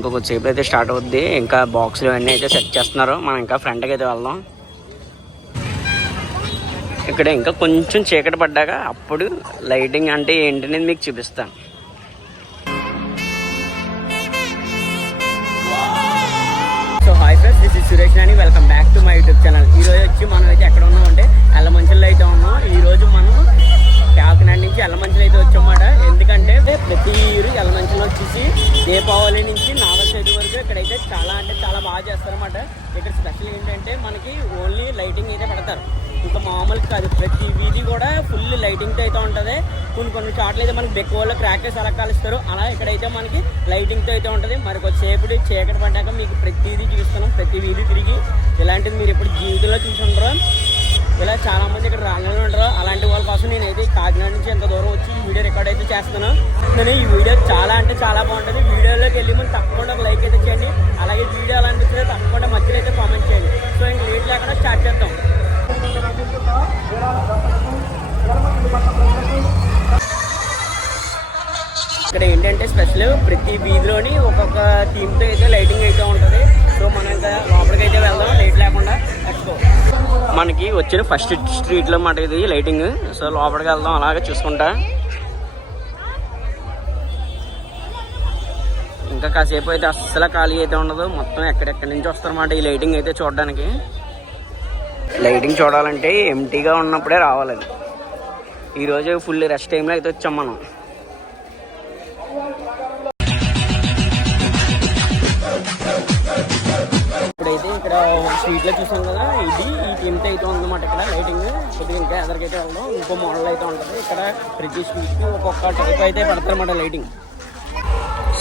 ఇంకొకసేపు అయితే స్టార్ట్ అవుద్ది. ఇంకా బాక్సులు అన్నీ అయితే సెట్ చేస్తున్నారు. మనం ఇంకా ఫ్రంట్కి అయితే వెళ్దాం. ఇక్కడ ఇంకా కొంచెం చీకటి పడ్డాక అప్పుడు లైటింగ్ అంటే ఏంటనేది మీకు చూపిస్తాను. So hi friends, this is Suresh అని welcome back to my YouTube channel. ఈరోజు వచ్చి మనం అయితే ఎక్కడ ఉన్నామంటే ఎల్లమంచిలో అయితే ఉన్నాం. ఈరోజు మనం కాకినాడ నుంచి ఎల్లమంచిలో అయితే వచ్చామన్నమాట. ఎందుకంటే ప్రతి ఇయర్ ఎల్లమంచిలో వచ్చేసి దీపావళి నుంచి నాగచవితి వరకు ఇక్కడైతే చాలా అంటే చాలా బాగా చేస్తారన్నమాట. ఇక్కడ స్పెషల్ ఏంటంటే మనకి ఓన్లీ లైటింగ్ అయితే పెడతారు, ఇంకా మామూలు కాదు. ప్రతి వీధి కూడా ఫుల్ లైటింగ్తో అయితే ఉంటుంది. కొన్ని చోట్ల అయితే మనకి బెక్కువలో క్రాకర్స్ అలా కాలుస్తారు. అలా ఇక్కడైతే మనకి లైటింగ్తో అయితే ఉంటుంది. మరి కొద్దిసేపు చీకటి పడ్డాక మీకు ప్రతిదీ చూపిస్తున్నాం. ప్రతి వీధి తిరిగి ఇలాంటిది మీరు ఎప్పుడు జీవితంలో చూసి ఉండరు. ఇలా చాలామంది ఇక్కడ రాగానే ఉంటారు. అలాంటి వాళ్ళ కోసం నేనైతే కాకినాడ నుంచి ఎంత దూరం వచ్చి ఈ వీడియో రికార్డ్ అయితే చేస్తున్నాను. నేను ఈ వీడియో చాలా అంటే చాలా బాగుంటుంది. వీడియోలోకి వెళ్ళి మనం తప్పకుండా ఒక లైక్ అయితే చేయండి. అలాగే వీడియో ఎలా అనిపించిందో తప్పకుండా మధ్యలో అయితే కామెంట్ చేయండి. సో ఇంక లేట్ లేకుండా స్టార్ట్ చేద్దాం. ఇక్కడ ఏంటంటే స్పెషల్ ప్రతి వీధిలోని ఒక్కొక్క థీమ్తో అయితే లైటింగ్ అయితే ఉంటుంది. సో మనం ఇంకా లోపలికి అయితే వెళ్దాం లేట్ లేకుండా. ఎక్కువ మనకి వచ్చిన ఫస్ట్ స్ట్రీట్లో మాట ఇది లైటింగ్. సో లోపలికి వెళ్దాం అలాగే చూసుకుంటా. ఇంకా కాసేపు అయితే అస్సలు ఖాళీ అయితే ఉండదు. మొత్తం ఎక్కడెక్కడి నుంచి వస్తారన్నమాట ఈ లైటింగ్ అయితే చూడడానికి. లైటింగ్ చూడాలంటే ఎంటీగా ఉన్నప్పుడే రావాలని. ఈరోజు ఫుల్ రెస్ట్ టైంలో అయితే వచ్చాం మనం. ఇప్పుడైతే ఇక్కడ స్ట్రీట్లో చూసాం కదా, ఈ టీమ్తో అయితే ఉందన్నమాట ఇక్కడ లైటింగ్. కొద్దిగా ఇంకా ఎదరికైతే వెళ్దాం. ఇంకో మోడల్ అయితే ఉంటుంది. ఇక్కడ ప్రతి స్ట్రీట్కి ఒక్కొక్క టైప్ అయితే పెడతారన్నమాట లైటింగ్.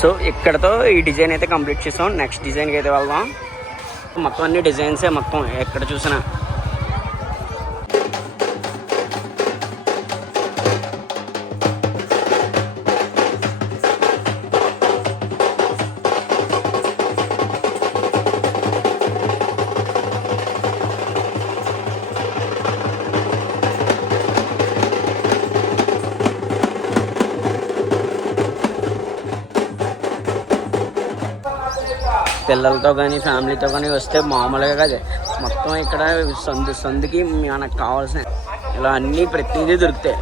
సో ఇక్కడతో ఈ డిజైన్ అయితే కంప్లీట్ చేసాం. నెక్స్ట్ డిజైన్కి అయితే వెళ్దాం. మొత్తం అన్ని డిజైన్సే మొత్తం ఎక్కడ చూసినా. పిల్లలతో కానీ ఫ్యామిలీతో కానీ వస్తే మామూలుగా కాదు. మొత్తం ఇక్కడ సందుకి మనకు కావాల్సిన ఇలా అన్నీ ప్రతిదీ దొరుకుతాయి.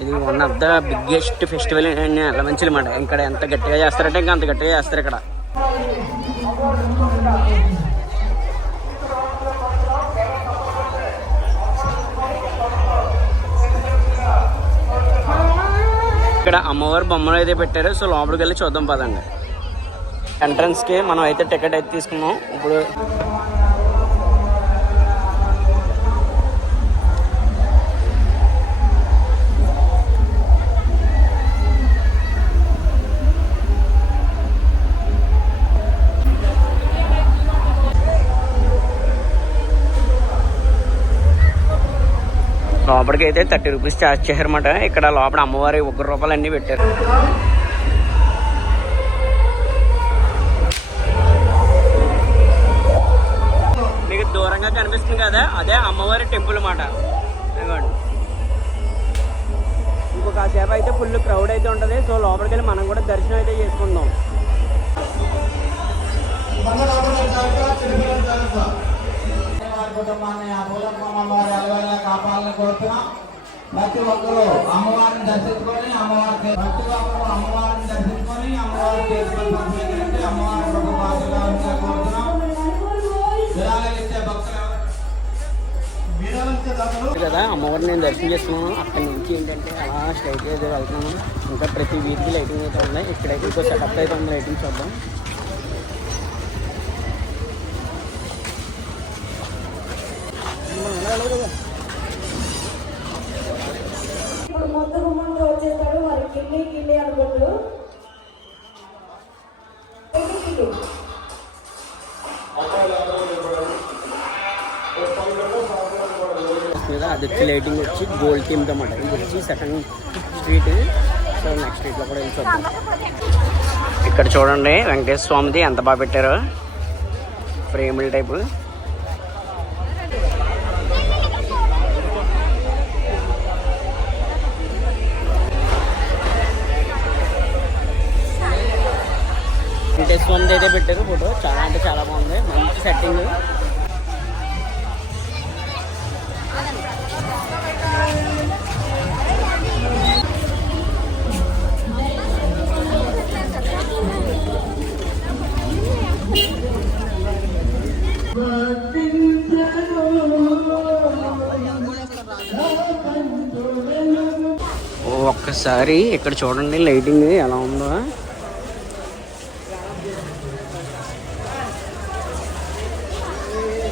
ఇది one of the biggest festival in Yellamanchili అన్నమాట. ఇక్కడ ఎంత గట్టిగా చేస్తారంటే ఇంకా అంత గట్టిగా చేస్తారు ఇక్కడ. ఇక్కడ అమ్మవారి బొమ్మలు అయితే పెట్టారు. సో లోపలికి వెళ్ళి చూద్దాం పదండి. ఎంట్రన్స్కి మనం అయితే టికెట్ అయితే తీసుకున్నాం. ఇప్పుడు లోపలికి అయితే 30 రూపీస్ ఛార్జ్ చేశారన్నమాట. ఇక్కడ లోపల అమ్మవారి ₹1 అన్నీ పెట్టారు. దూరంగా కనిపిస్తుంది కదా, అదే అమ్మవారి టెంపుల్ అన్నమాట. ఇంకొక సేపు అయితే ఫుల్ క్రౌడ్ అయితే ఉంటుంది. సో లోపలికి వెళ్ళి మనం కూడా దర్శనం అయితే చేసుకుందాం. ప్రతి ఒక్కరు అమ్మవారిని దర్శించుకొని అమ్మవారి కదా అమ్మవారిని నేను దర్శనం చేసుకున్నాను. అక్కడి నుంచి ఏంటంటే అలా స్ట్రైట్ అయితే వెళ్తున్నాను. ఇంకా ప్రతి వీధికి లైటింగ్ అయితే ఉన్నాయి. ఇక్కడైతే ఇంకో సెటప్ అయితే ఉంది. లైటింగ్ చూద్దాం. ఇప్పుడు ముందు వచ్చేస్తాడు మరి కిల్లి అనుకుంటూ అది వచ్చి లైటింగ్ వచ్చి గోల్డ్ థీమ్తో అన్నమాట. ఇది వచ్చి సెకండ్ స్ట్రీట్. సో నెక్స్ట్ స్ట్రీట్లో కూడా వెళ్ళి చూద్దాం. ఇక్కడ చూడండి వెంకటేశ్వర స్వామిది ఎంత బాగా పెట్టారో, ఫ్రేముల టైపు. +1 అయితే పెట్టారు ఫోటో. చాలా అంటే చాలా బాగుంది, మంచి సెట్టింగ్. ఒక్కసారి ఇక్కడ చూడండి లైటింగ్ ఎలా ఉందో.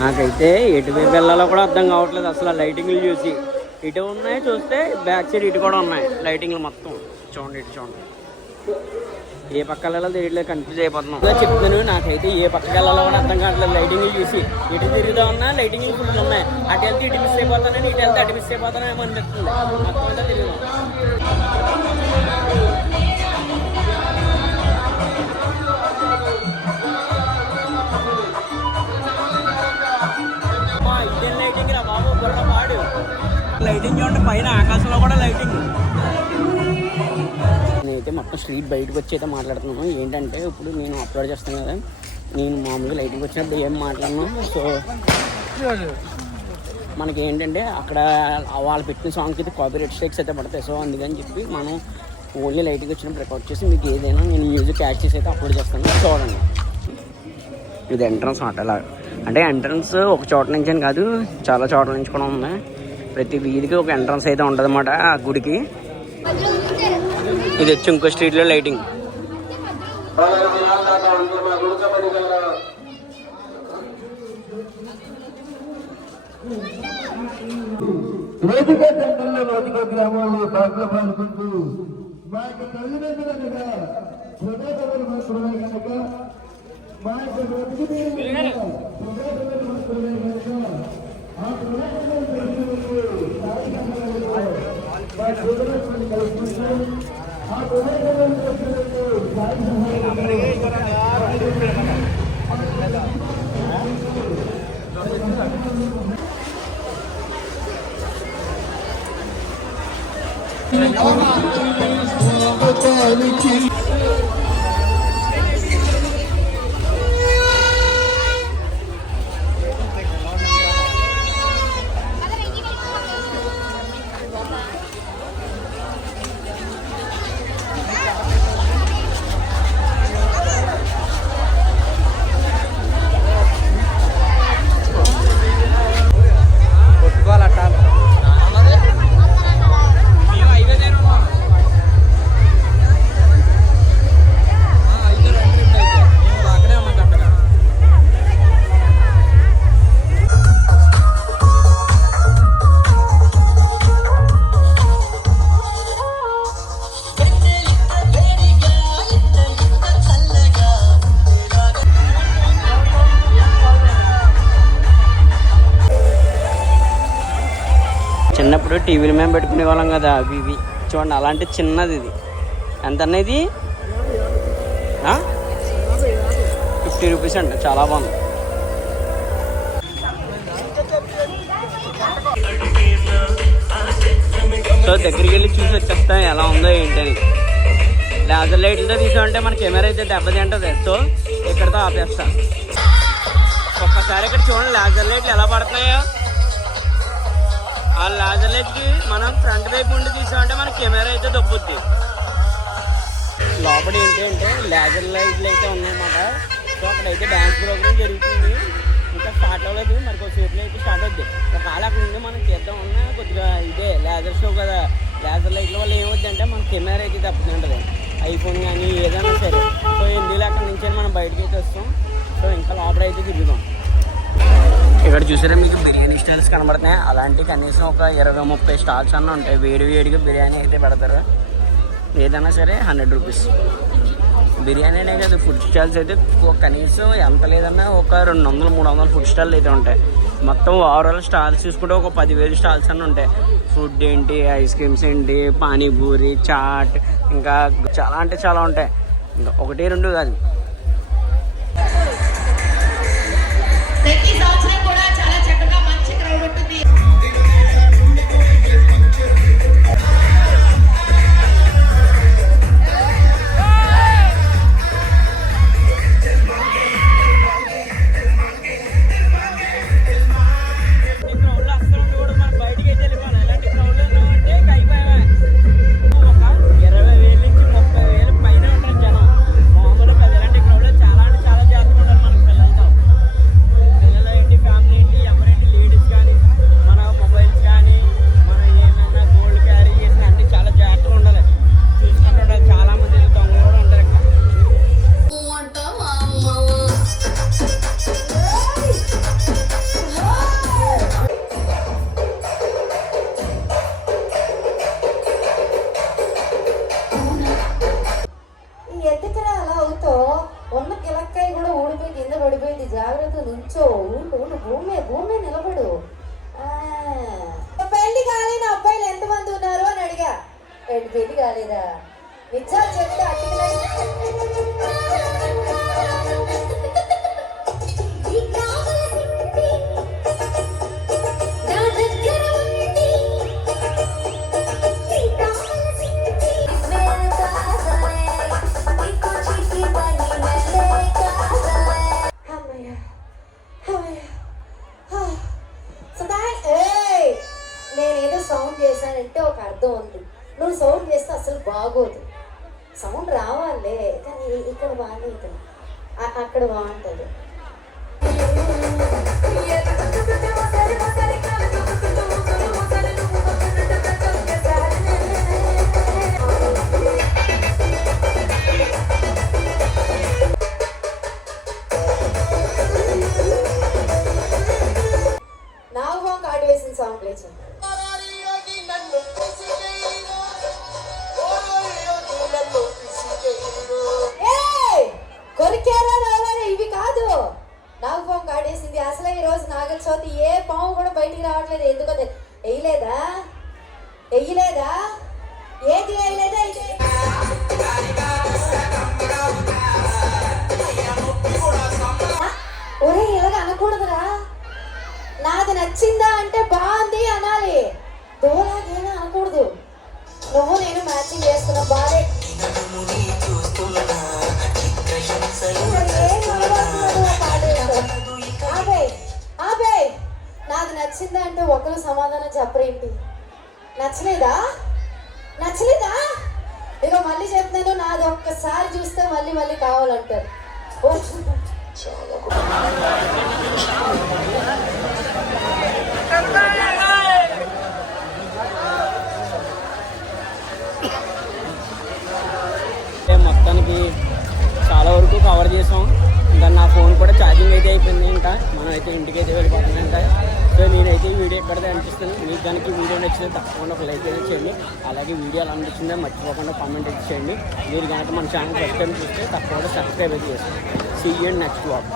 నాకైతే ఎటువైపు వెళ్ళాలో కూడా అర్థం కావట్లేదు అసలు ఆ లైటింగ్లు చూసి. ఇటు ఉన్నాయి చూస్తే బ్యాక్ సైడ్ ఇటు కూడా ఉన్నాయి లైటింగ్లు మొత్తం. చూడండి ఇటు చూడండి, ఏ పక్క వెళ్ళాలో తెలియట్లేదు, కన్ఫ్యూజ్ అయిపోతున్నాం. చెప్తున్నాను, నాకైతే ఏ పక్కకి వెళ్ళాలో కూడా అర్థం కావట్లేదు లైటింగ్లు చూసి. ఇటు తిరుగుతా ఉన్నా లైటింగ్లు ఫుల్ ఉన్నాయి. అటు వెళ్తే ఇటు మిస్ అయిపోతానని, ఇటు వెళ్తే అటు మిస్ అయిపోతానేమో అనిపిస్తుంది. మొత్తం అంతా తిరుగుతాం. ఇదే లైటింగ్ రా బాబు, బుర్ర పాడు. లైటింగ్ చూడండి, పైన ఆకాశంలో కూడా లైటింగ్. నేనైతే మొత్తం స్ట్రీట్ బయటకు వచ్చి అయితే మాట్లాడుతున్నాను. ఏంటంటే ఇప్పుడు నేను అప్లోడ్ చేస్తాను కదా, నేను మామూలుగా లైటింగ్ వచ్చినప్పుడు ఏం మాట్లాడను. సో మనకి ఏంటంటే అక్కడ వాళ్ళు పెట్టిన సాంగ్కి అయితే కాపీరైట్ స్ట్రైక్స్ అయితే పడతాయి. సో అందుకని చెప్పి మనం ఓన్లీ లైటింగ్ వచ్చినప్పుడు రికార్డ్ చేసి మీకు ఏదైనా నేను మ్యూజిక్ యాడ్ చేసి అయితే అప్లోడ్ చేస్తాను. చూడండి, ఇది ఎంట్రన్స్ అలా అంటే ఎంట్రన్స్ ఒక చోట నుంచి అని కాదు, చాలా చోట్ల నుంచి కూడా ఉంది. ప్రతి వీధికి ఒక ఎంట్రన్స్ అయితే ఉంటుంది అన్నమాట ఆ గుడికి. ఇది వచ్చి ఇంకో స్ట్రీట్లో లైటింగ్. వేదిక సెంటర్లో వేదిక గ్రామాల్లో పాటలు పాడుకుంటూ మా యొక్క తల్లిదండ్రులనగా ప్రజాపతులు మాత్రమే కనుక మా యొక్క బ్రతుకు ప్రజాపతులు మాత్రమే కనుక ఆ ప్రజాపతులు మా చూడవలసిన కలుపుకుంటూ ఆ ప్రజాపతులు చిన్నప్పుడు టీవీల మేము పెట్టుకునే వాళ్ళం కదా అవి ఇవి. చూడండి అలాంటి చిన్నది ఇది. ఎంత అనేది 50 రూపీస్ అంట. చాలా బాగుంది. సో దగ్గరికి వెళ్ళి చూసి వచ్చేస్తాం ఎలా ఉందో ఏంటని. లేజర్ లైట్లతో తీసామంటే మన కెమెరా అయితే దెబ్బతింటుంది. సో ఇక్కడితో ఆపేస్తాం. ఒక్కసారి ఇక్కడ చూడండి లేజర్ లైట్లు ఎలా పడుతున్నాయో. ఆ లేజర్ లైట్కి మనం ఫ్రంట్ వైపు ఉండి తీసామంటే మన కెమెరా అయితే దొబ్బుద్ది. లోపల ఏంటంటే లేజర్ లైట్లు అయితే ఉన్నాయన్నమాట. సో అక్కడైతే డ్యాన్స్ ప్రోగ్రామ్ జరుగుతుంది. ఇంకా స్టార్ట్ అవ్వలేదు, మరి కొద్ది సేపులో అయితే స్టార్ట్ అవుద్ది. ఒకవేళ అక్కడ ఉండి మనం చేద్దాం ఉన్నా కొద్దిగా ఇదే లేజర్ షో కదా. లేజర్ లైట్ల వల్ల ఏమవుద్ది అంటే మన కెమెరా అయితే దెబ్బతింటుంది. ఐఫోన్ కానీ ఏదైనా సరే. సో ఎందుకు అక్కడి నుంచి మనం బయటకి అయితే వస్తాం. సో ఇంకా లోపల అయితే తిరుగుదాం. ఇక్కడ చూసారా మీకు బిర్యానీ స్టాల్స్ కనబడుతున్నాయి. అలాంటి కనీసం ఒక 20-30 స్టాల్స్ అన్న ఉంటాయి. వేడిగా బిర్యానీ అయితే పెడతారు. ఏదైనా సరే 100 రూపీస్. బిర్యానీ అనే కాదు, ఫుడ్ స్టాల్స్ అయితే కనీసం ఎంత లేదన్నా ఒక 200-300 ఫుడ్ స్టాల్ అయితే ఉంటాయి. మొత్తం ఓవరాల్ స్టాల్స్ చూసుకుంటే ఒక 10,000 స్టాల్స్ అన్నీ ఉంటాయి. ఫుడ్ ఏంటి, ఐస్ క్రీమ్స్ ఏంటి, పానీపూరి, చాట్, ఇంకా చాలా అంటే చాలా ఉంటాయి. ఇంకా 1-2 కాదు. నిజాలు చెప్తే అట్టికలేదు. నేనేదో సౌండ్ చేశానంటే ఒక అర్థం ఉంది. నువ్వు సౌండ్ చేస్తే అసలు బాగోదు. సౌండ్ రావాలే, కానీ ఇక్కడ బాగాలేదు, అక్కడ బాగుంటుంది. నాగబాంగ్ కార్డు వేసిన సాంగ్ లేచు. కొరికేరా రావారా ఇవి కాదు. నాగపాము కాడేసింది. అసలు ఈ రోజు నాగల చవితి, ఏ పాము కూడా బయటికి రావట్లేదు. ఎందుకో వెయ్యలేదా? వెయ్యలేదా? ఏది వేయలేదా? ఒరే ఇలాగ అనకూడదురా. నాది నచ్చిందా అంటే బాగుంది అనాలి. దోలాగేనా అనకూడదు. నువ్వు నేను మ్యాచింగ్ చేస్తున్నా బాగా. నాది నచ్చిందా అంటే ఒకరు సమాధానం చెప్పరేంటి? నచ్చలేదా? నచ్చలేదా? ఇక మళ్ళీ చెప్తాను, నాది ఒక్కసారి చూస్తే మళ్ళీ మళ్ళీ కావాలంటారు. మొత్తానికి చాలా వరకు కవర్ చేసాం. ఇంకా నా ఫోన్ కూడా ఛార్జింగ్ అయితే అయిపోయింది. ఇంకా మనం అయితే ఇంటికి అయితే వెళ్ళిపోతున్నాం. ఇంకా సో నేనైతే ఈ వీడియో ఎక్కడితే అనిపిస్తుంది. మీకు కనుక ఈ వీడియో నచ్చితే తప్పకుండా ఒక లైక్ అయితే చేయండి. అలాగే వీడియో ఎలా అనిపించిందో మర్చిపోకుండా కామెంట్ అయితే చేయండి. మీరు కనుక మన ఛానల్ ఫస్ట్ టైం చూస్తే తప్పకుండా సబ్స్క్రైబ్ అయితే చేయండి. See you next vlog.